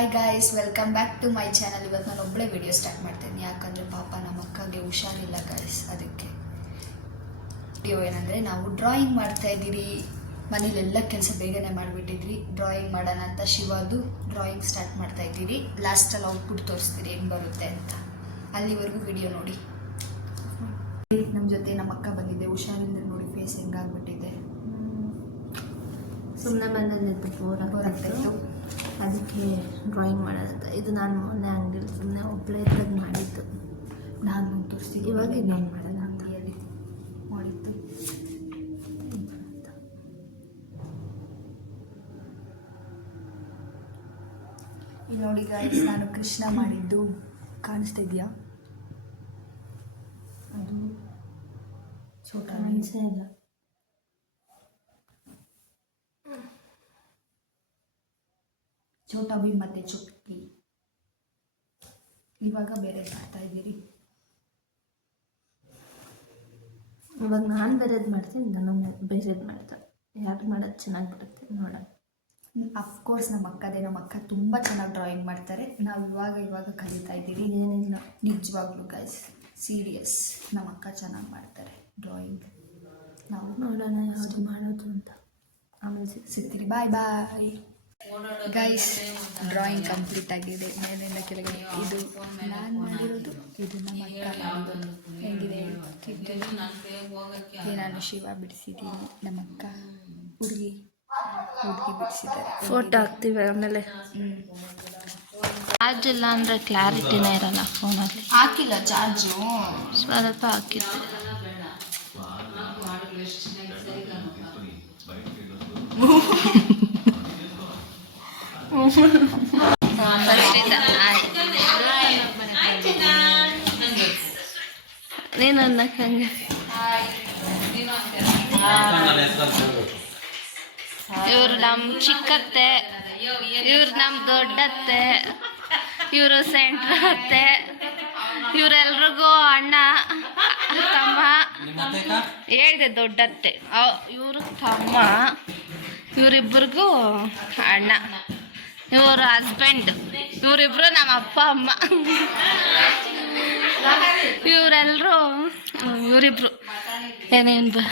Hi guys, welcome back to my channel. ಇವತ್ತು ನಾನು ಒಬ್ಬಳೇ ವಿಡಿಯೋ ಸ್ಟಾರ್ಟ್ ಮಾಡ್ತೀನಿ, ಯಾಕಂದರೆ ಪಾಪ ನಮ್ಮ ಅಕ್ಕಗೆ ಹುಷಾರಿಲ್ಲ ಗಾಯ್ಸ್. ಅದಕ್ಕೆ ವಿಡಿಯೋ ಏನಂದರೆ, ನಾವು ಡ್ರಾಯಿಂಗ್ ಮಾಡ್ತಾ ಇದ್ದೀರಿ. ಮನೇಲೆಲ್ಲ ಕೆಲಸ ಬೇಗನೆ ಮಾಡಿಬಿಟ್ಟಿದ್ರಿ. ಡ್ರಾಯಿಂಗ್ ಮಾಡೋಣ ಅಂತ ಶಿವದು ಡ್ರಾಯಿಂಗ್ ಸ್ಟಾರ್ಟ್ ಮಾಡ್ತಾ ಇದ್ದೀರಿ. ಲಾಸ್ಟಲ್ಲಿ ಔಟ್ಪುಟ್ ತೋರಿಸ್ತೀರಿ ಹೆಂಗೆ ಬರುತ್ತೆ ಅಂತ. ಅಲ್ಲಿವರೆಗೂ ವಿಡಿಯೋ ನೋಡಿ. ನಮ್ಮ ಜೊತೆ ನಮ್ಮ ಅಕ್ಕ ಬಂದಿದೆ. ಹುಷಾರಿಲ್ಲ ನೋಡಿ, ಫೇಸ್ ಹೆಂಗಾಗ್ಬಿಟ್ಟಿದೆ. ಸುಮ್ಮನೆ ಬಂದಿದ್ದು ಬೋರ್ ಆಗ್ತಾಯಿತ್ತು, ಅದಕ್ಕೆ ಡ್ರಾಯಿಂಗ್ ಮಾಡೋದಂತ. ಇದು ನಾನು ಮೊನ್ನೆ ಅಂಗಡಿಯಲ್ಲಿ ಸುಮ್ಮನೆ ಒಬ್ಬಳೇ ಇದ್ದಾಗ ಮಾಡಿದ್ದು. ನಾನು ತೋರಿಸ್ತೀನಿ ಇವಾಗ ಇನ್ನೇನು ಮಾಡೋಣ ಅಂತ ಹೇಳಿ ಮಾಡಿದ್ದು. ಇಲ್ಲಿ ನೋಡಿ ಗಾಯ್ಸ್, ನಾನು ಕೃಷ್ಣ ಮಾಡಿದ್ದು ಕಾಣಿಸ್ತಾ ಇದೆಯಾ? ಅದು ಛೋಟಾ ಕಾಣಿಸೇ ಇಲ್ಲ. ಛೋಟಾ ಭೀಮ್ ಮತ್ತೆ ಚುಟ್ಕಿ. ಇವಾಗ ಬೇರೆ ಮಾಡ್ತಾ ಇದ್ದೀರಿ. ಇವಾಗ ನಾನು ಬೇರೆದು ಮಾಡ್ತೀನಿ, ನಾನು ಬೇರೆದು ಮಾಡ್ತಾರೆ. ಯಾರು ಮಾಡೋದು ಚೆನ್ನಾಗಿ ಬರುತ್ತೆ ನೋಡೋಣ. ಅಫ್ಕೋರ್ಸ್ ನಮ್ಮ ಅಕ್ಕ ತುಂಬ ಚೆನ್ನಾಗಿ ಡ್ರಾಯಿಂಗ್ ಮಾಡ್ತಾರೆ. ನಾವು ಇವಾಗ ಕಲಿತಾ ಇದ್ದೀವಿ. ಏನಿಲ್ಲ, ನಿಜವಾಗ್ಲೂ ಗೈಸ್, ಸೀರಿಯಸ್, ನಮ್ಮ ಅಕ್ಕ ಚೆನ್ನಾಗಿ ಮಾಡ್ತಾರೆ ಡ್ರಾಯಿಂಗ್. ನಾವು ನೋಡೋಣ ಯಾವುದು ಮಾಡೋದು ಅಂತ. ಆಮೇಲೆ ಸಿಗ್ತೀರಿ. ಬಾಯ್ ಬಾಯ್ ಗೈಸ್. ಡ್ರಾಯಿಂಗ್ ಕಂಪ್ಲೀಟ್ ಆಗಿದೆ ಮೇಲಿಂದ ಕೆಳಗಡೆ. ಇದು ನಾನು ಮಾಡಿರೋದು, ಇದು ನಮ್ಮ ಅಕ್ಕ ಮಾಡಿರೋದು. ಹೇಗಿದೆ? ನಾನು ಶಿವ ಬಿಡಿಸಿದ್ದೀನಿ, ನಮ್ಮ ಅಕ್ಕ ಹುಡುಗಿ ಬಿಡಿಸಿದ್ದಾರೆ. ಫೋಟೋ ಹಾಕ್ತೀವಿ ಆಮೇಲೆ. ಚಾರ್ಜ್ ಇಲ್ಲ ಅಂದರೆ ಕ್ಲಾರಿಟಿನೇ ಇರಲ್ಲ ಫೋನಲ್ಲಿ. ಹಾಕಿಲ್ಲ ಚಾರ್ಜು, ಸ್ವಲ್ಪ ಹಾಕಿದ್ದೆ. ನೀನು ಅನ್ನಕ್ಕಂಗೆ ಇವ್ರು ನಮ್ಮ ಚಿಕ್ಕತ್ತೆ, ಇವ್ರು ನಮ್ಮ ದೊಡ್ಡತ್ತೆ, ಇವರು ಸೆಂಟ್ರ್ ಅತ್ತೆ, ಇವರೆಲ್ರಿಗೂ ಅಣ್ಣ ತಮ್ಮ. ಹೇಳಿದೆ ದೊಡ್ಡತ್ತೆ, ಇವರು ತಮ್ಮ, ಇವರಿಬ್ಬರಿಗೂ ಅಣ್ಣ, ಇವರು ಹಸ್ಬೆಂಡ್, ಇವರಿಬ್ರು ನಮ್ಮ ಅಪ್ಪ ಅಮ್ಮ. ಇವರೆಲ್ಲರೂ ಇವರಿಬ್ರು ಏನೇನು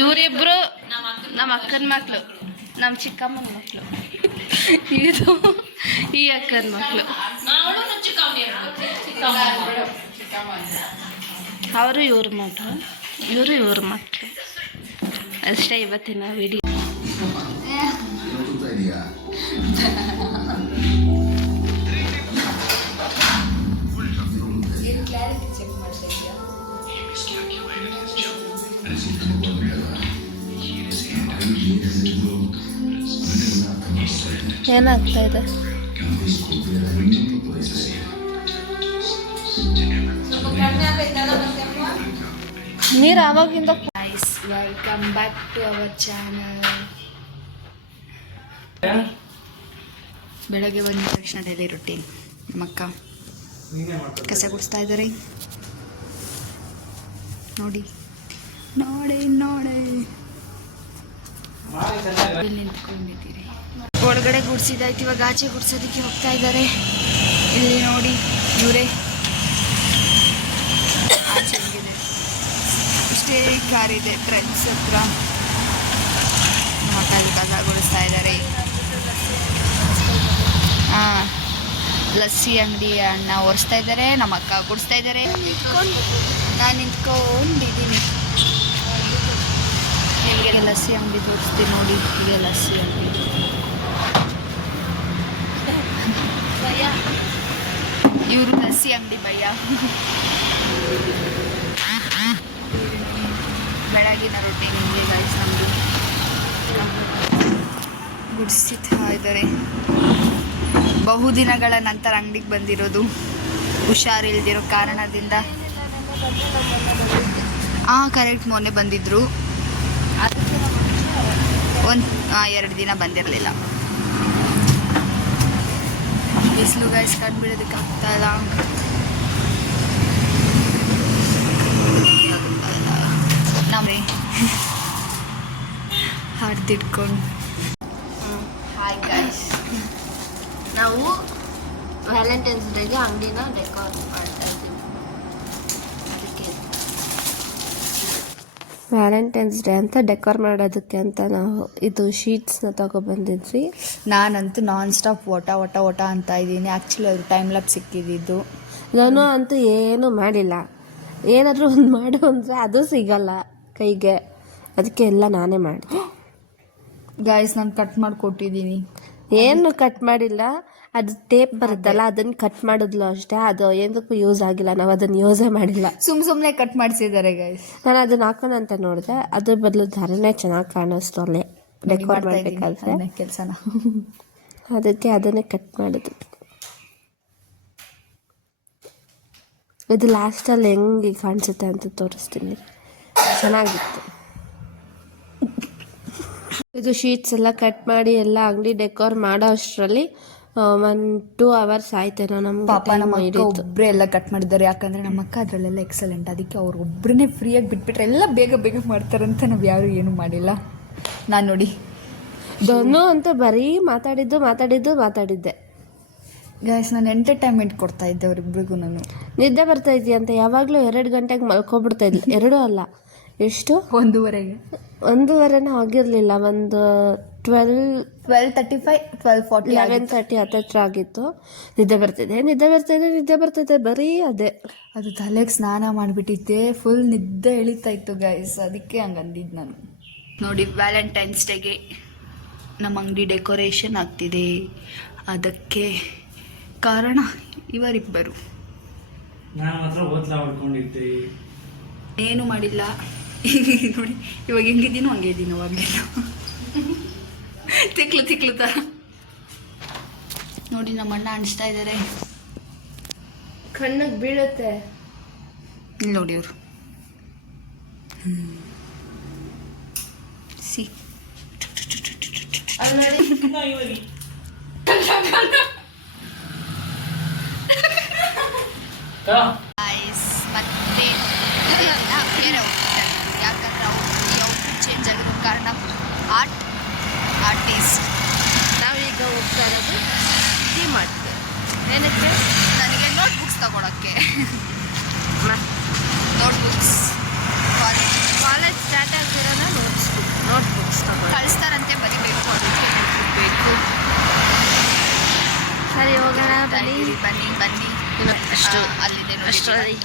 ಇವರಿಬ್ರು ನಮ್ಮ ಅಕ್ಕನ ಮಕ್ಕಳು, ನಮ್ಮ ಚಿಕ್ಕಮ್ಮನ ಮಕ್ಕಳು. ಇದು ಈ ಅಕ್ಕನ ಮಕ್ಕಳು. ಅವರು ಇವ್ರ ಮಕ್ಕಳು, ಇವರು ಇವ್ರ ಮಕ್ಕಳು. ಅಷ್ಟೇ ಇವತ್ತಿನ ವಿಡಿಯೋ. ಏನಾಗ್ತಾ ಇದೆ? ನೀರು ಆವಾಗಿಂದ. Guys, welcome back to our channel. ಬೆಳಗ್ಗೆ ಬಂದ ತಕ್ಷಣ ಡೈಲಿ ರುಟೀನ್. ನಮ್ಮ ಅಕ್ಕ ಕಸ ಗುಡಿಸ್ತಾ ಇದ್ದಾರೆ. ನೋಡಿ ನೋಡಿ ನೋಡಿ, ಇಲ್ಲಿ ನಿಂತ್ಕೊಂಡಿದ್ದೀರಿ. ಒಳಗಡೆ ಗುಡಿಸಿದಾಯ್ತು, ಇವಾಗ ಆಚೆ ಗುಡಿಸೋದಕ್ಕೆ ಹೋಗ್ತಾ ಇದ್ದಾರೆ. ಇಲ್ಲಿ ನೋಡಿ, ಇವರೇ ಆಚೆ ಹೋಗಿದೆ. ಇಷ್ಟೇ ಕಾರ್ ಇದೆ ಟ್ರೆಂಡ್ಸ್ ಹತ್ರ. ನಮ್ಮ ಅಕ್ಕ ಇಲ್ಲಿ ಕಸ ಗುಡಿಸ್ತಾ ಇದ್ದಾರೆ. ಹಾಂ, ಲಸ್ಸಿ ಅಂಗಡಿ ಅಣ್ಣ ಒರೆಸ್ತಾ ಇದ್ದಾರೆ, ನಮ್ಮ ಅಕ್ಕ ಗುಡಿಸ್ತಾ ಇದ್ದಾರೆ. ನಾನು ನಿಂತ್ಕೊಂಡಿದ್ದೀನಿ. ನಿಮಗೆ ಲಸ್ಸಿ ಅಂಗಡಿ ತೋರಿಸ್ತೀನಿ ನೋಡಿ. ಇದೆ ಲಸ್ಸಿ ಅಂಗಡಿ. ಇವರು ಲಸ್ಸಿ ಅಂಗಡಿ ಭಯ್ಯ. ಬೆಳಗಿನ ರೊಟೀನ್ ಹಿಂಗೆ ಗೈಸ್. ನಮ್ಮದು ಗುಡಿಸ್ತಾ ಇದ್ದಾರೆ. ಬಹುದಿನಗಳ ನಂತರ ಅಂಗಡಿಗೆ ಬಂದಿರೋದು, ಹುಷಾರಿಲ್ದಿರೋ ಕಾರಣದಿಂದ. ಕರೆಕ್ಟ್ ಮೊನ್ನೆ ಬಂದಿದ್ರು, ಒಂದು 2 ದಿನ ಬಂದಿರಲಿಲ್ಲ. ಬಿಸಿಲು ಗೈಸ್, ಕಂಡುಬಿಡೋದಕ್ಕೆ ಆಗ್ತಾ ಇಲ್ಲ. ನಮ್ಮೇ ಹಾಡ್ದಿಟ್ಕೊಂಡು. ಹಾಯ್ ನಾವು ವ್ಯಾಲೆಂಟೈನ್ಸ್ ಡೇಗೆ ಅಂಗಡಿನ ಡೆಕೋರ್ ಮಾಡ್ತಾ ಇದ್ದೀವಿ. ಅದಕ್ಕೆ ವ್ಯಾಲೆಂಟೈನ್ಸ್ ಡೇ ಅಂತ ಡೆಕೋರ್ ಮಾಡೋದಕ್ಕೆ ಅಂತ ನಾವು ಇದು ಶೀಟ್ಸ್ನ ತಗೊಬಂದಿದ್ವಿ. ನಾನಂತೂ ನಾನ್ ಸ್ಟಾಪ್ ಓಟ ಅಂತ ಇದ್ದೀನಿ. ಆ್ಯಕ್ಚುಲಿ ಅದು ಟೈಮ್ ಲ್ಯಾಪ್ ಸಿಕ್ಕಿದ್ದು. ನಾನು ಅಂತೂ ಏನೂ ಮಾಡಿಲ್ಲ. ಏನಾದರೂ ಒಂದು ಮಾಡು ಅಂದರೆ ಅದು ಸಿಗಲ್ಲ ಕೈಗೆ. ಅದಕ್ಕೆ ಎಲ್ಲ ನಾನೇ ಮಾಡಿದೆ. ಗಾಯ್ಸ್ ನಾನು ಕಟ್ ಮಾಡಿ ಕೊಟ್ಟಿದ್ದೀನಿ. ಏನು ಕಟ್ ಮಾಡಿಲ್ಲ, ಅದು ಟೇಪ್ ಬರುತ್ತಲ್ಲ ಅದನ್ನು ಕಟ್ ಮಾಡಿದ್ಲು ಅಷ್ಟೇ. ಅದು ಏನಕ್ಕೂ ಯೂಸ್ ಆಗಿಲ್ಲ, ನಾವು ಅದನ್ನು ಯೂಸೇ ಮಾಡಿಲ್ಲ. ಸುಮ್ಮನೆ ಕಟ್ ಮಾಡಿಸಿದ್ದಾರೆ ಗೈಸ್. ನಾನು ಅದನ್ನ ಹಾಕೋಣ ಅಂತ ನೋಡಿದೆ, ಅದ್ರ ಬದಲು ಧಾರಣೆ ಚೆನ್ನಾಗಿ ಕಾಣಿಸ್ತು ಅಲ್ಲೇ ಡೆಕೋರ್ ಮಾಡಬೇಕಾದ್ರೆ ಕೆಲಸನ. ಅದಕ್ಕೆ ಅದನ್ನೇ ಕಟ್ ಮಾಡಿದ್ವಿ. ಇದು ಲಾಸ್ಟಲ್ಲಿ ಹೆಂಗೆ ಕಾಣಿಸುತ್ತೆ ಅಂತ ತೋರಿಸ್ತೀನಿ. ಚೆನ್ನಾಗಿತ್ತು. ಇದು ಶೀಟ್ಸ್ ಎಲ್ಲ ಕಟ್ ಮಾಡಿ ಎಲ್ಲ ಅಂಗಡಿ ಡೆಕೋರ್ ಮಾಡೋ ಅಷ್ಟರಲ್ಲಿ 1-2 hours ಆಯ್ತೇನೋ. ನಮ್ಮ ಪಾಪ ನಮ್ಮ ಅಕ್ಕ ಒಬ್ಬರೇ ಎಲ್ಲ ಕಟ್ ಮಾಡಿದ್ದಾರೆ. ಯಾಕಂದರೆ ನಮ್ಮ ಅಕ್ಕ ಅದರಲ್ಲೆಲ್ಲ ಎಕ್ಸಲೆಂಟ್. ಅದಕ್ಕೆ ಅವ್ರು ಒಬ್ಬರನ್ನೇ ಫ್ರೀಯಾಗಿ ಬಿಟ್ಬಿಟ್ರೆ ಎಲ್ಲ ಬೇಗ ಮಾಡ್ತಾರಂತ ನಾವು ಯಾರು ಏನೂ ಮಾಡಿಲ್ಲ. ನಾನು ನೋಡಿ ಧನು ಅಂತ ಬರೀ ಮಾತಾಡಿದ್ದೆ. ಗಾಯ್ಸ್ ನಾನು ಎಂಟರ್ಟೈನ್ಮೆಂಟ್ ಕೊಡ್ತಾ ಇದ್ದೆ ಅವ್ರಿಬ್ರಿಗೂ. ನಾನು ನಿದ್ದೆ ಬರ್ತಾ ಇದೆಯಾ ಅಂತ ಯಾವಾಗಲೂ 2 ಗಂಟೆಗೆ ಮಲ್ಕೊಬಿಡ್ತಾ ಇದ್ಲಿ. 2 ಅಲ್ಲ, ಎಷ್ಟು 1:30 1:30 ಆಗಿರಲಿಲ್ಲ. ಒಂದು 12:35 12:40 11:30 ಹತ್ತತ್ರ ಆಗಿತ್ತು. ನಿದ್ದೆ ಬರ್ತಿದೆ ಬರೀ ಅದೇ. ಅದು ತಲೆಗೆ ಸ್ನಾನ ಮಾಡಿಬಿಟ್ಟಿದ್ದೆ. ಫುಲ್ ನಿದ್ದೆ ಎಳಿತಾ ಇತ್ತು ಗೈಸ್. ಅದಕ್ಕೆ ಹಂಗೆ ಅಂದಿದ್ದು ನಾನು. ನೋಡಿ ವ್ಯಾಲೆಂಟೈನ್ಸ್ ಡೇಗೆ ನಮ್ಮ ಅಂಗಡಿ ಡೆಕೋರೇಷನ್ ಆಗ್ತಿದೆ. ಅದಕ್ಕೆ ಕಾರಣ ಇವರಿಬ್ಬರು. ಏನು ಮಾಡಿಲ್ಲ. ನೋಡಿ ಇವಾಗ ಹೆಂಗಿದ್ದೀನೋ ಹಂಗೆ ಇದ್ದೀನೋ ಅವಾಗೇನು ತಿಕ್ಲು ಥರ. ನೋಡಿ ನಮ್ಮ ಅಣ್ಣ ಅಣಿಸ್ತಾ ಇದ್ದಾರೆ. ಕಣ್ಣಿಗೆ ಬೀಳುತ್ತೆ. ಇಲ್ಲಿ ನೋಡಿ ಅವರು ಸಿ ಮತ್ತೆ ಬೇರೆ ಯಾಕಂದ್ರೆ ಅವ್ರು ಚೇಂಜ್ ಆಗಿರೋ ಕಾರಣ ಆರ್ಟಿಸ್ಟ್. ನಾವೀಗ ಹೋಗ್ತಾ ಇರೋದು ಡಿ-ಮಾರ್ಟ್ಗೆ. ಏನಕ್ಕೆ? ನನಗೆ ನೋಟ್ಬುಕ್ಸ್ ತಗೊಳಕ್ಕೆ. ನೋಟ್ಬುಕ್ಸ್ ಕಾಲೇಜ್ ಸ್ಟಾರ್ಟ್ ಆಗಿರೋಣ ನೋಟ್ಬುಕ್ಸ್ ತಗೊಳ್ಳಿ. ಕಳಿಸ್ತಾರಂತೆ, ಬರಿಬೇಕು. ಅದಕ್ಕೆ ಬೇಕು. ಸರಿ ಹೋಗೋಣ ಬನ್ನಿ. ಅಲ್ಲಿದೆ ಅಷ್ಟರಲ್ಲಿ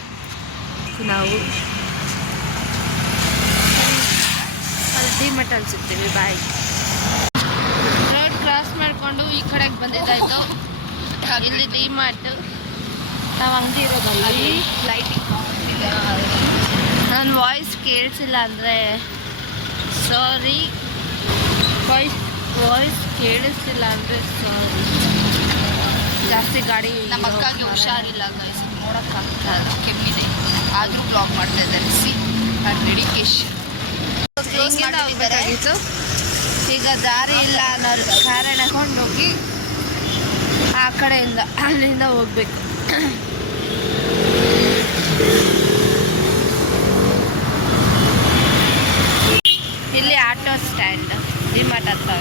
ನಾವು ಅಲ್ಲಿ ಡಿ-ಮಾರ್ಟ್ ಅಲ್ಲಿ ಸಿಗ್ತೀವಿ. ಬಾಯ್. ರೋಡ್ ಕ್ರಾಸ್ ಮಾಡಿಕೊಂಡು ಈ ಕಡೆಗೆ ಬಂದಿದ್ದಾಯ್ತು. ಇಲ್ಲಿ ಡಿ-ಮಾರ್ಟ್. ನಾವು ಅಂಗಡಿ ಇರೋದಲ್ಲ. ಲೈಟಿಂಗ್ ನನ್ನ ವಾಯ್ಸ್ ಕೇಳಿಸಿಲ್ಲ ಅಂದರೆ ಸಾರಿ. ವಾಯ್ಸ್ ಕೇಳಿಸ್ತಿಲ್ಲ ಅಂದರೆ ಸಾರಿ. ಜಾಸ್ತಿ ಗಾಡಿ. ನಮ್ಮ ಅಕ್ಕಗೆ ಹುಷಾರಿಲ್ಲ ಗೈಸ್, ನೋಡೋಕ್ಕಾಗ್ತದೆ, ಕೆಮ್ಮಿದೆ. ಆದರೂ ಬ್ಲಾಗ್ ಮಾಡ್ತಾ ಇದ್ದಾರೆ. C dedication. ಹಿಂಗಿಂದ ಹೋಗ್ಬೇಕಾಗಿತ್ತು. ಈಗ ದಾರಿ ಇಲ್ಲ ಅನ್ನೋ ಕಾರಣ ಹೋಗಿ ಆ ಕಡೆಯಿಂದ ಅಲ್ಲಿಂದ ಹೋಗ್ಬೇಕು. ಇಲ್ಲಿ ಆಟೋ ಸ್ಟ್ಯಾಂಡ್ ಡಿ-ಮಾರ್ಟ್ ಹತ್ರ.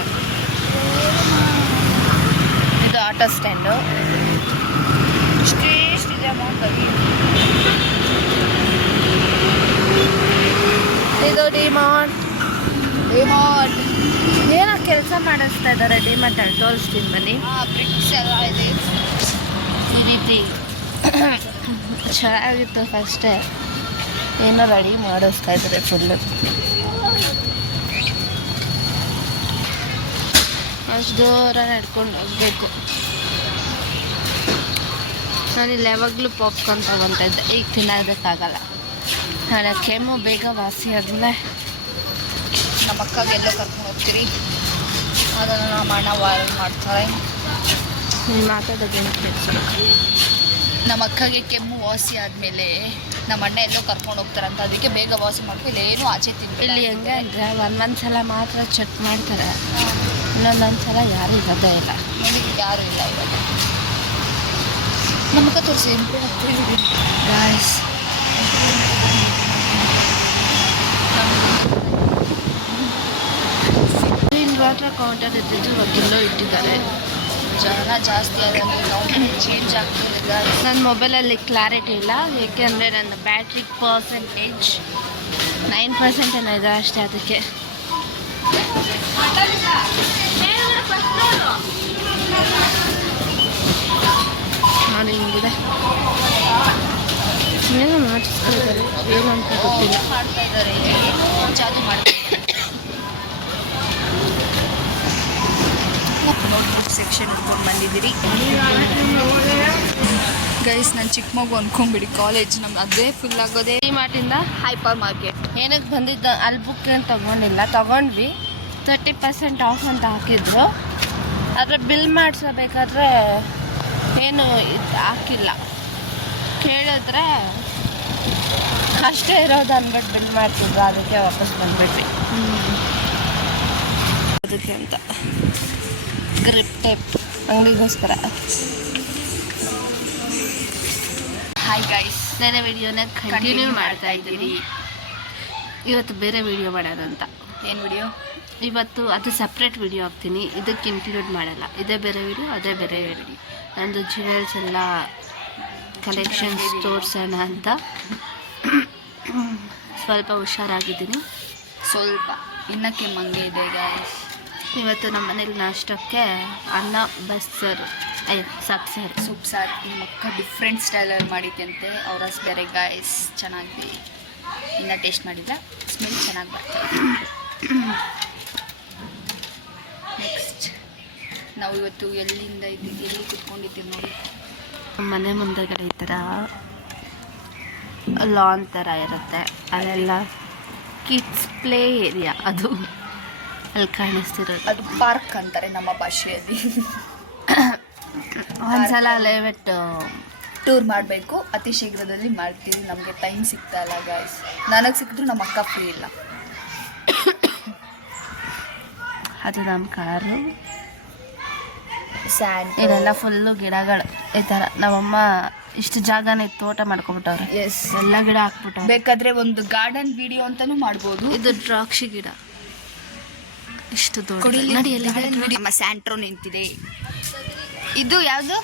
ಇದು ಆಟೋ ಸ್ಟ್ಯಾಂಡು. ಇಷ್ಟಿದೆ ಅಮೌಂಟ್. ಇದು ಡಿ-ಮಾರ್ಟ್. ಏನೋ ಕೆಲಸ ಮಾಡಿಸ್ತಾ ಇದ್ದಾರೆ ಡಿ-ಮಾರ್ಟ್ ಅಲ್ಲಿ. ತೋರಿಸ್ತೀನಿ ಬನ್ನಿ. ಬ್ರಿಕ್ಸ್ ಎಲ್ಲ ಇದೆ. ಈ ರೀತಿ ಚೆನ್ನಾಗಿತ್ತು. ಫಸ್ಟೇ ಏನೋ ರೆಡಿ ಮಾಡಿಸ್ತಾ ಇದ್ದಾರೆ ಫುಲ್ಲು. ಅಷ್ಟು ದೂರ ನಡ್ಕೊಂಡು ಹೋಗಬೇಕು. ನಾನಿಲ್ಲಿ ಯಾವಾಗಲೂ ಪಾಪ್ಕಾರ್ನ್ ತೊಗೊತಾ ಇದ್ದೆ. ಈಗ ತಿನ್ನೋದಕ್ಕಾಗಲ್ಲ. ನಾಳೆ ಕೆಮ್ಮು ಬೇಗ ವಾಸಿ ಆದಮೇಲೆ ನಮ್ಮ ಅಕ್ಕಗೆಲ್ಲೋ ಕರ್ಕೊಂಡು ಹೋಗ್ತೀರಿ. ಅದನ್ನು ನಮ್ಮ ಅಣ್ಣ ವಾಯ್ ಮಾಡ್ತಾರೆ. ಮಾತಾಡೋದೇನು ಕೆಲಸ. ನಮ್ಮ ಅಕ್ಕಗೆ ಕೆಮ್ಮು ವಾಸಿ ಆದಮೇಲೆ ನಮ್ಮ ಅಣ್ಣ ಎಲ್ಲೋ ಕರ್ಕೊಂಡು ಹೋಗ್ತಾರಂತ. ಅದಕ್ಕೆ ಬೇಗ ವಾಸಿ ಮಾಡ್ಕೊಂಡು ಏನು ಆಚೆ ತಿನ್ಬಿಡಿ. ಇಲ್ಲಿ ಹೆಂಗೆ ಅಂದರೆ ಒಂದೊಂದ್ಸಲ ಮಾತ್ರ ಚೆಕ್ ಮಾಡ್ತಾರೆ, ಇನ್ನೊಂದೊಂದ್ಸಲ ಯಾರೂ ಇರೋದೇ ಇಲ್ಲ. ನೋಡಿ ಯಾರು ಇಲ್ಲ ಇವಾಗ. ನಮ್ಮ ಅಕ್ಕ ತೋರಿಸಿ ಇಂಪ್ರೂವ್ ಆಗ್ತಿದ್ದೀವಿ ಗಾಯ್ಸ್. ವಾಟರ್ ಕೌಂಟರ್ ಇದ್ದಿದ್ದು ಇವಾಗೆಲ್ಲೋ ಇಟ್ಟಿದ್ದಾರೆ. ಜನ ಜಾಸ್ತಿ ಆದಂಗೆ ನಾವು ಚೇಂಜ್ ಆಗ್ತಿದೆ. ನನ್ನ ಮೊಬೈಲಲ್ಲಿ ಕ್ಲಾರಿಟಿ ಇಲ್ಲ, ಏಕೆಂದರೆ ನನ್ನ ಬ್ಯಾಟ್ರಿ ಪರ್ಸೆಂಟೇಜ್ 9% ಏನೋ ಇದೆ ಅಷ್ಟೇ. ಅದಕ್ಕೆ ನೋಡಿ ಹಿಂಗಿದೆ, ಏನೋ ಮಾಡಿಸ್ತಿದ್ದಾರೆ, ಏನು ಅಂತ ಗೊತ್ತಿಲ್ಲ. ಮಾಡ್ತಾ ಇದ್ದಾರೆ, ಜಾದು ಮಾಡ್ತಾ ನೋಟ್ಬುಕ್ ಸೆಕ್ಷನ್ ಇಟ್ಕೊಂಡು ಬಂದಿದ್ದೀರಿ ಗೈಸ್. ನಾನು ಚಿಕ್ಕ ಮಗು ಅನ್ಕೊಂಬಿಡಿ, ಕಾಲೇಜ್ ನಮ್ಗೆ ಅದೇ ಫುಲ್ ಆಗೋದೇ. ಡಿಮಾರ್ಟಿಂದ ಹೈಪರ್ ಮಾರ್ಕೆಟ್ ಏನಕ್ಕೆ ಬಂದಿದ್ದು, ಅಲ್ಲಿ ಬುಕ್ ಏನು ತೊಗೊಂಡಿಲ್ಲ, ತೊಗೊಂಡ್ವಿ 30% ಆಫ್ ಅಂತ ಹಾಕಿದ್ರು. ಆದರೆ ಬಿಲ್ ಮಾಡಿಸಬೇಕಾದ್ರೆ ಏನು ಹಾಕಿಲ್ಲ, ಕೇಳಿದ್ರೆ ಅಷ್ಟೇ ಇರೋದು ಅಂದ್ಬಿಟ್ಟು ಬಿಲ್ ಮಾಡ್ತಿದ್ರು. ಅದಕ್ಕೆ ವಾಪಸ್ ಬಂದ್ಬಿಟ್ವಿ. ಅದಕ್ಕೆ ಅಂತ ಗ್ರಿಪ್ ಟೇಪ್ ಅಂಗಡಿಗೋಸ್ಕರ. ಹಾಯ್ ಗೈಸ್, ಬೇರೆ ವಿಡಿಯೋನ ಕಂಟಿನ್ಯೂ ಮಾಡ್ತಾ ಇದ್ದೀವಿ. ಇವತ್ತು ಬೇರೆ ವಿಡಿಯೋ ಮಾಡೋಣ ಅಂತ. ಏನು ವಿಡಿಯೋ? ಇವತ್ತು ಅದು ಸಪ್ರೇಟ್ ವಿಡಿಯೋ ಹಾಕ್ತೀನಿ, ಇದಕ್ಕೆ ಇನ್ಕ್ಲೂಡ್ ಮಾಡಲ್ಲ. ಇದೇ ಬೇರೆ ವಿಡಿಯೋ, ಅದೇ ಬೇರೆ ವಿಡಿಯೋ. ನಂದು ಜ್ಯುವೆಲ್ಸ್ ಎಲ್ಲ ಕಲೆಕ್ಷನ್ಸ್ ತೋರಿಸೋಣ ಅಂತ ಸ್ವಲ್ಪ ಹುಷಾರಾಗಿದ್ದೀನಿ. ಸ್ವಲ್ಪ ಇನ್ನಕ್ಕೆ ಮಂಗೆ ಇದೆ ಗೈಸ್. ಇವತ್ತು ನಮ್ಮ ಮನೇಲಿ ನಾಷ್ಟಕ್ಕೆ ಅನ್ನ ಬಸ್ಸಾರು, ಸಬ್ಸಾರು, ಸೂಪ್ ಸಾರು. ನಿಮ್ಮ ಅಕ್ಕ ಡಿಫ್ರೆಂಟ್ ಸ್ಟೈಲಲ್ಲಿ ಮಾಡಿದ್ದಂತೆ. ಅವ್ರ ಬೇರೆ ಗೈಸ್, ಚೆನ್ನಾಗಿದೆ. ಇನ್ನು ಟೇಸ್ಟ್ ಮಾಡಿಲ್ಲ, ಸ್ಮೆಲ್ ಚೆನ್ನಾಗಿ ಬರ್ತದೆ. ನೆಕ್ಸ್ಟ್ ನಾವು ಇವತ್ತು ಎಲ್ಲಿಂದ ಇದ್ದೀವಿ, ಎಲ್ಲಿ ಕುತ್ಕೊಂಡಿದ್ದೀವಿ ನೋಡಿ. ಮನೆ ಮುಂದೆಗಡೆ ಈ ಥರ ಲಾನ್ ಥರ ಇರುತ್ತೆ, ಅಲ್ಲೆಲ್ಲ ಕಿಡ್ಸ್ ಪ್ಲೇ ಏರಿಯಾ, ಅದು ಅಲ್ಲಿ ಕಾಣಿಸ್ತಿರೋದು. ಅದು ಪಾರ್ಕ್ ಅಂತಾರೆ ನಮ್ಮ ಭಾಷೆಯಲ್ಲಿ. ಒಂದ್ಸಲ ಅಲ್ಲೇ ಟೂರ್ ಮಾಡಬೇಕು, ಅತಿ ಶೀಘ್ರದಲ್ಲಿ ಮಾಡ್ತೀವಿ. ನಮಗೆ ಟೈಮ್ ಸಿಗ್ತಾ ಇಲ್ಲ ಗಾಯ್ಸ್. ನನಗೆ ಸಿಕ್ಕಿದ್ರು ನಮ್ಮ ಅಕ್ಕ ಫ್ರೀ ಇಲ್ಲ. ಅದು ನಮ್ಮ ಕಾರು. ಸ್ಯಾಂಡ್ ಇದೆಲ್ಲ ಫುಲ್ಲು ಗಿಡಗಳು. ಈ ಥರ ನಮ್ಮಮ್ಮ ಇಷ್ಟು ಜಾಗನ ತೋಟ ಮಾಡ್ಕೊಬಿಟ್ಟವ್ರೆ. ಎಸ್, ಎಲ್ಲ ಗಿಡ ಹಾಕ್ಬಿಟ್ಟವ್ರೆ. ಬೇಕಾದ್ರೆ ಒಂದು ಗಾರ್ಡನ್ ವಿಡಿಯೋ ಅಂತಾನೂ ಮಾಡ್ಬೋದು. ಇದು ದ್ರಾಕ್ಷಿ ಗಿಡ, ಇಷ್ಟು ದೊಡ್ಡ. ಕೊಡಿಲಿ ನೋಡಿ ಎಲ್ಲಿದೆ. ನಮ್ಮ ಸ್ಯಾಂಟ್ರೋ ನಿಂತಿದೆ. ಇದು ಯಾವುದು?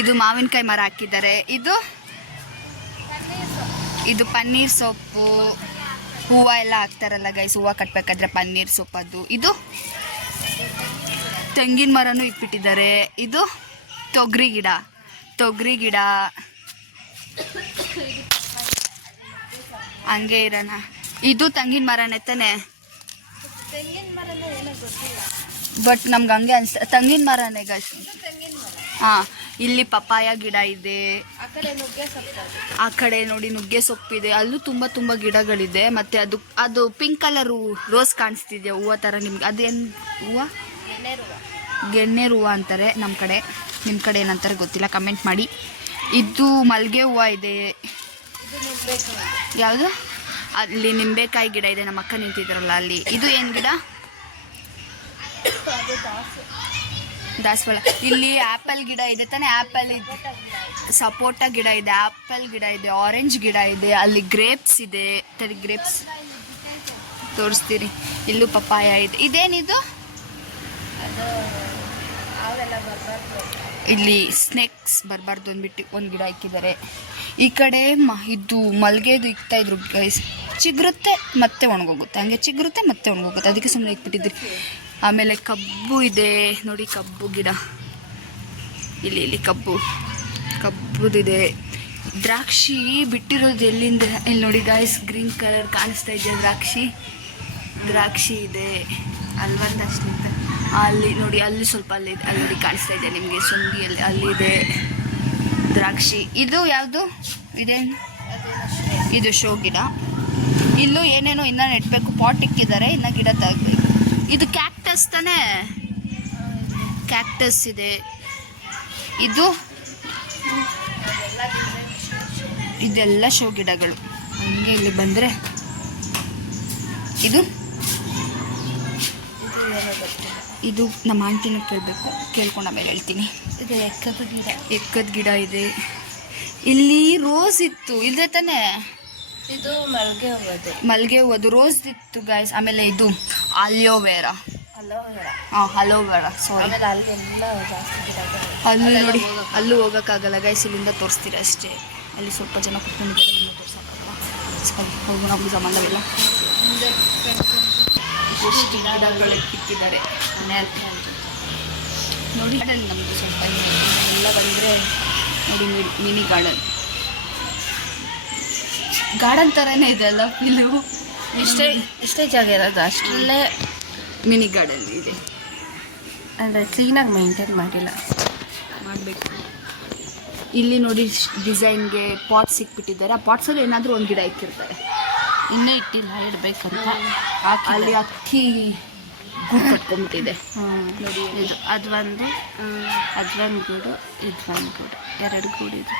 ಇದು ಮಾವಿನಕಾಯಿ ಮರ ಹಾಕಿದ್ದಾರೆ. ಇದು ಪನ್ನೀರ್ ಸೊಪ್ಪು, ಹೂವು ಎಲ್ಲ ಹಾಕ್ತಾರಲ್ಲ ಗೈಸ್, ಹೂವು ಕಟ್ಟಬೇಕಾದ್ರೆ ಪನ್ನೀರ್ ಸೊಪ್ಪು ಅದು. ಇದು ತೆಂಗಿನ ಮರನೂ ಇಟ್ಬಿಟ್ಟಿದ್ದಾರೆ. ಇದು ತೊಗರಿ ಗಿಡ ಹಂಗೆ ಇರೋಣ. ಇದು ತೆಂಗಿನ ಮರನೇ ತಾನೆ, ಬಟ್ ನಮ್ಗೆ ಹಂಗೆ ಅನ್ಸ ತೆಂಗಿನ ಮರನೇ ಗೈಸ್. ಹಾಂ, ಇಲ್ಲಿ ಪಪಾಯ ಗಿಡ ಇದೆ, ಆ ಕಡೆ ನೋಡಿ ನುಗ್ಗೆ ಸೊಪ್ಪಿದೆ, ಅಲ್ಲೂ ತುಂಬ ಗಿಡಗಳಿದೆ. ಮತ್ತು ಅದು ಪಿಂಕ್ ಕಲರು ರೋಸ್ ಕಾಣಿಸ್ತಿದೆ, ಹೂವು ಥರ. ನಿಮ್ಗೆ ಅದೇನು ಹೂವು? ಗೆಣ್ಣೇರು ಹೂವು ಅಂತಾರೆ ನಮ್ಮ ಕಡೆ. ನಿಮ್ಮ ಕಡೆ ಏನಂತಾರೆ ಗೊತ್ತಿಲ್ಲ, ಕಮೆಂಟ್ ಮಾಡಿ. ಇದು ಮಲ್ಲಿಗೆ ಹೂವು ಇದೆ. ಯಾವುದು? ಅಲ್ಲಿ ನಿಂಬೆಕಾಯಿ ಗಿಡ ಇದೆ, ನಮ್ಮ ಅಕ್ಕ ನಿಂತಿದ್ರಲ್ಲ ಅಲ್ಲಿ. ಇದು ಏನು ಗಿಡ? ದಾಸವಾಳ. ಇಲ್ಲಿ ಆ್ಯಪಲ್ ಗಿಡ ಇದೆ ತಾನೇ, ಆ್ಯಪಲ್ ಇದೆ, ಸಪೋಟ ಗಿಡ ಇದೆ, ಆ್ಯಪಲ್ ಗಿಡ ಇದೆ, ಆರೆಂಜ್ ಗಿಡ ಇದೆ, ಅಲ್ಲಿ ಗ್ರೇಪ್ಸ್ ಇದೆ. ಗ್ರೇಪ್ಸ್ ತೋರಿಸ್ತೀರಿ. ಇಲ್ಲೂ ಪಪಾಯ ಇದೆ. ಇದೇನಿದು? ಇಲ್ಲಿ ಸ್ನೇಕ್ಸ್ ಬರಬಾರ್ದು ಅಂದ್ಬಿಟ್ಟು ಒಂದು ಗಿಡ ಇಕ್ಕಿದ್ದಾರೆ. ಈ ಕಡೆ ಇದು ಮಲ್ಗೆದು ಇಕ್ತಾ ಇದ್ರು ಗೈಸ್. ಚಿಗುರುತ್ತೆ ಮತ್ತೆ ಒಣಗೋಗುತ್ತೆ, ಹಂಗೆ ಚಿಗುರುತ್ತೆ ಮತ್ತೆ ಒಣಗೋಗುತ್ತೆ, ಅದಕ್ಕೆ ಸುಮ್ಮನೆ ಇಕ್ಬಿಟ್ಟಿದ್ರಿ. ಆಮೇಲೆ ಕಬ್ಬು ಇದೆ ನೋಡಿ, ಕಬ್ಬು ಗಿಡ. ಇಲ್ಲಿ ಕಬ್ಬುದಿದೆ. ದ್ರಾಕ್ಷಿ ಬಿಟ್ಟಿರೋದು ಎಲ್ಲಿಂದ? ಇಲ್ಲಿ ನೋಡಿ ಗಾಯ್ಸ್, ಗ್ರೀನ್ ಕಲರ್ ಕಾಣಿಸ್ತಾ ಇದೆ ದ್ರಾಕ್ಷಿ ಇದೆ. ಅಲ್ವಂದಷ್ಟು ಅಲ್ಲಿ ನೋಡಿ, ಅಲ್ಲಿ ಸ್ವಲ್ಪ ಅಲ್ಲಿ ನೋಡಿ ಕಾಣಿಸ್ತಾ ಇದೆ ನಿಮಗೆ, ಸುಂಡಿಯಲ್ಲಿ ಅಲ್ಲಿದೆ ದ್ರಾಕ್ಷಿ. ಇದು ಯಾವುದು? ಇದೇನು? ಇದು ಶೋ ಗಿಡ. ಇಲ್ಲೂ ಏನೇನೋ ಇನ್ನೂ ನೆಡಬೇಕು, ಪಾಟ್ ಇಕ್ಕಿದ್ದಾರೆ, ಇನ್ನು ಗಿಡ ತೆಗಬೇಕು. ಇದು ಕ್ಯಾಕ್ಟಸ್ ತಾನೇ, ಕ್ಯಾಕ್ಟಸ್ ಇದೆ. ಇದೆಲ್ಲ ಶೋ ಗಿಡಗಳು. ಹಂಗೆ ಇಲ್ಲಿ ಬಂದರೆ ಇದು ನಮ್ಮ ಆಂಟಿನ ಕೇಳ್ಕೊಂಡು ಆಮೇಲೆ ಹೇಳ್ತೀನಿ. ಇದು ಎಕ್ಕದ ಗಿಡ ಇದೆ. ಇಲ್ಲಿ ರೋಸ್ ಇತ್ತು, ಇದೆ ತಾನೇ? ಇದು ಮಲ್ಗೆ ಹೂವದು. ಮಲ್ಗೆ ಹೂವದು, ರೋಸ್ ಇತ್ತು ಗಾಯ್ಸ್. ಆಮೇಲೆ ಇದು ಆಲಿಯೋವೇರಾ. ಅಲೋವೆರಾ ಸಾರಿ. ಆಮೇಲೆ ಅಲ್ಲೆಲ್ಲ ಜಾಸ್ತಿ ಗಿಡ ಅಲ್ಲಿ ನೋಡಿ, ಅಲ್ಲೂ ಹೋಗೋಕ್ಕಾಗಲ್ಲ ಗೈಸ್, ಇಲ್ಲಿಂದ ತೋರಿಸ್ತೀರ ಅಷ್ಟೇ. ಅಲ್ಲಿ ಸ್ವಲ್ಪ ಜನ ಕುತ್ಕೊಂಡಿದ್ದಾರೆ, ಇನ್ನೂ ತೋರ್ಸೋಕ್ಕಾಗಲ್ಲ. ಸರಿ ಹೋಗೋಣ, ನಮ್ಗೆ ಸಂಬಂಧವಿಲ್ಲ. ಎಷ್ಟು ಗಿಡಗಳು ಕಿತ್ತಿದ್ದಾರೆ ನೋಡಿ. ಗಾರ್ಡನ್ ನಮ್ಮದು ಸ್ವಲ್ಪ ಎಲ್ಲ ಬಂದರೆ ನೋಡಿ, ಮಿನಿ ಗಾರ್ಡನ್ ಥರನೇ ಇದೆ ಅಲ್ಲ ಫೀಲು. ಇಷ್ಟೇ ಜಾಗ ಇರೋದು, ಅಷ್ಟರಲ್ಲೇ ಮಿನಿ ಗಾರ್ಡನ್ ಇದೆ. ಅಂದರೆ ಕ್ಲೀನಾಗಿ ಮೇಂಟೈನ್ ಮಾಡಿಲ್ಲ, ಮಾಡಬೇಕು. ಇಲ್ಲಿ ನೋಡಿ ಡಿಸೈನ್ಗೆ ಪಾಟ್ಸ್ ಸಿಕ್ಬಿಟ್ಟಿದ್ದಾರೆ. ಆ ಪಾಟ್ಸಲ್ಲಿ ಏನಾದರೂ ಒಂದು ಗಿಡ ಇಕ್ಕಿರ್ತಾರೆ, ಇನ್ನೂ ಇಟ್ಟಿಲ್ಲ, ಇಡಬೇಕಂತ. ಅಲ್ಲಿ ಅಕ್ಕಿ ಗೂಡು ಕಟ್ಕೊಂಡ್ಬಿಟ್ಟಿದೆ ನೋಡಿ. ಇದು ಅದೊಂದು ಗೂಡು, ಇದೊಂದು ಗೂಡು, 2 ಗೂಡು ಇದೆ.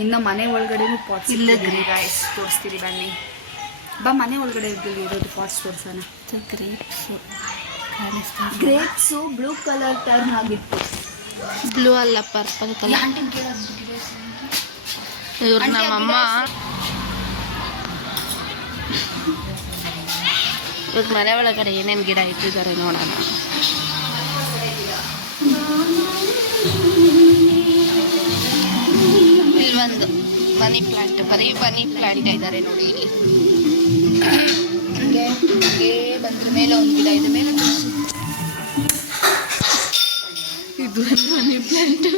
ಇನ್ನು ಮನೆ ಒಳಗಡೆನೂ ಪಾಟ್ಸ್ ಇಲ್ಲ ಗೈಸ್, ತೋರಿಸ್ತೀರಿ ಬನ್ನಿ. ಬಾ, ಮನೆ ಒಳಗಡೆ ಇರೋದು ಪಾಟ್ಸ್ ತೋರಿಸೋಣ. ಗ್ರೇಪ್ಸು ಕಾಣಿಸ್ತಾ, ಗ್ರೇಪ್ಸು ಬ್ಲೂ ಕಲರ್ ಟರ್ನ್ ಆಗಿತ್ತು. ಬ್ಲೂ ಅಲ್ಲ, ಪರ್ಪಲ್ ಕಲರ್. ಇವ್ರು ನಮ್ಮಮ್ಮ ಇವಾಗ ಮನೆ ಒಳಗಡೆ ಏನೇನು ಗಿಡ ಇಟ್ಟಿದ್ದಾರೆ ನೋಡೋಣ. ಇಲ್ಲೊಂದು ಮನಿ ಪ್ಲಾಂಟ್, ಬರೀ ಮನಿ ಪ್ಲಾಂಟ್ ಇದ್ದಾರೆ ನೋಡಿ. ಇಲ್ಲಿ ಹಂಗೆ ಬಂದ್ರ ಮೇಲೆ ಒಂದು ಗಿಡ ಇದೆ, ಮೇಲೆ ಇದು ಮನಿ ಪ್ಲಾಂಟ್.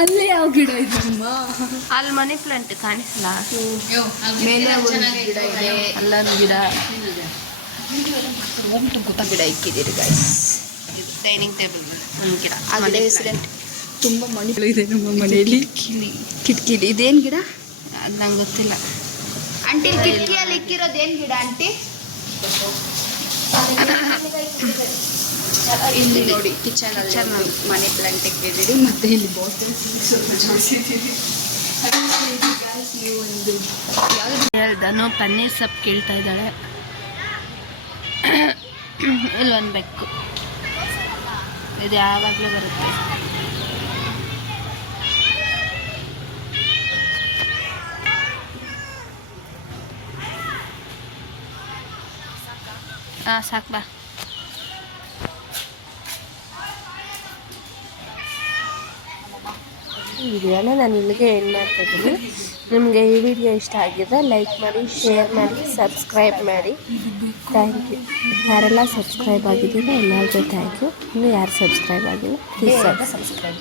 ಅಲ್ಲೇ ಯಾವ ಗಿಡ ಇದೆ ಅಮ್ಮ? ಅಲ್ಲಿ ಮನಿ ಪ್ಲಾಂಟ್ ಕಾಣಿಸಲ್ಲ. ಮೇಲೆ ಒಂದು ಗಿಡ ಇದೆ, ಅಲ್ಲೊಂದು ಗಿಡ, ಗೊತ್ತಾ ಗಿಡ ಇಕ್ಕಿದ್ದೀರಿ ಗೈಸ್. ಡೈನಿಂಗ್ ಟೇಬಲ್ ಒಂದು ಗಿಡ. ಆ ಗಿಡ ಹೆಸರೇನು? ತುಂಬ ಮಣಿಗಳು ಇದೆ ನಮ್ಮ ಮನೆಯಲ್ಲಿ. ಕಿಟಕಿಲಿ ಇದೇನು ಗಿಡ? ಅದು ನಂಗೆ ಗೊತ್ತಿಲ್ಲ. ಆಂಟಿ ಕಿಟಕಿಯಲ್ಲಿ ಇಕ್ಕಿರೋದು ಏನು ಗಿಡ ಆಂಟಿ? ಇಲ್ಲಿ ನೋಡಿ ಕಿಚನ್ ಮನಿ ಪ್ಲಾಂಟ್ ಇಕ್ಕಿದ್ದೀರಿ, ಮತ್ತೆ ಇಲ್ಲಿ ಬಾಟಲ್ಸ್ ಸ್ವಲ್ಪ ಜೋಡಿಸಿದ್ದೀರಿ. ಹೇಳ್ದನು ಪನ್ನೀರ್ ಸೊಪ್ಪು ಕೇಳ್ತಾ ಇದ್ದಾಳೆ. ಇಲ್ಲೊಂದು ಬೆಕ್ಕು, ಇದು ಯಾವಾಗಲೂ ಬರುತ್ತೆ. ಹಾಂ ಸಾಕು ಬಾ. ಈ ವಿಡಿಯೋನ ನಾನು ಇಲ್ಲಿಗೆ ಏನು ಮಾಡ್ತಾಯಿದ್ದೀನಿ. ನಿಮಗೆ ಈ ವಿಡಿಯೋ ಇಷ್ಟ ಆಗಿದೆ ಲೈಕ್ ಮಾಡಿ, ಶೇರ್ ಮಾಡಿ, ಸಬ್ಸ್ಕ್ರೈಬ್ ಮಾಡಿ. Thank you. ಯಾರೆಲ್ಲ ಸಬ್ಸ್ಕ್ರೈಬ್ ಆಗಿದ್ದೀರೋ ಎಲ್ಲರಿಗೂ ಥ್ಯಾಂಕ್ ಯು. ಇನ್ನೂ ಯಾರು ಸಬ್ಸ್ಕ್ರೈಬ್ ಆಗಿಲ್ಲ ಪ್ಲೀಸ್ ಸಬ್ಸ್ಕ್ರೈಬ್.